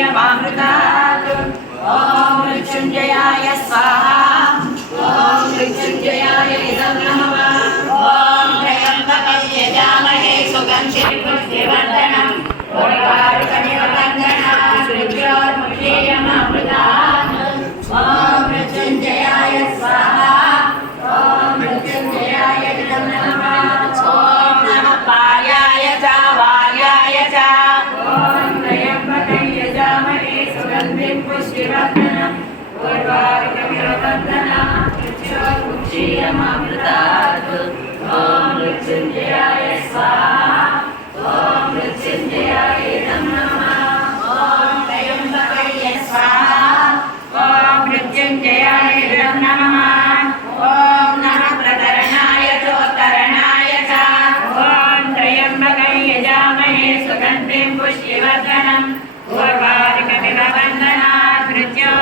पुष्टियमामृतात् ॐ मृत्युञ्जयाय स्वाहा ॐ मृत्युञ्जयाय इदं नमः ॐ त्र्यम्बकं यजामहे सुगन्धिं पुष्टिवर्धनम् उर्वारुकमिव बन्धनात् मृत्योर्मुक्षीयमामृतात् ॐ मृत्युञ्जयाय स्वाहा ॐ मृत्युञ्जयाय इदं नमः ॐ नमः पार्याय च वार्याय च ॐ त्र्यम्बकं यजामहे सुगन्धिं पुष्टिवर्धनम् उर्वारुकमिव बन्धनात् मृत्योर्मुक्षीयमामृतात् ॐ मृत्युञ्जयाय स्वाहा ॐ मृत्युञ्जयाय इदं नमः ॐ त्र्यम्बकाय स्वाहा ॐ मृत्युञ्जयाय इदं नमः ॐ नमः प्रतरणाय चोत्तरणाय च ॐ त्र्यम्बकं यजामहे सुगन्धिं पुष्टिवर्धनम् उर्वारुकमिव बन्धनात् मृत्योर्मुक्षीयमामृतात्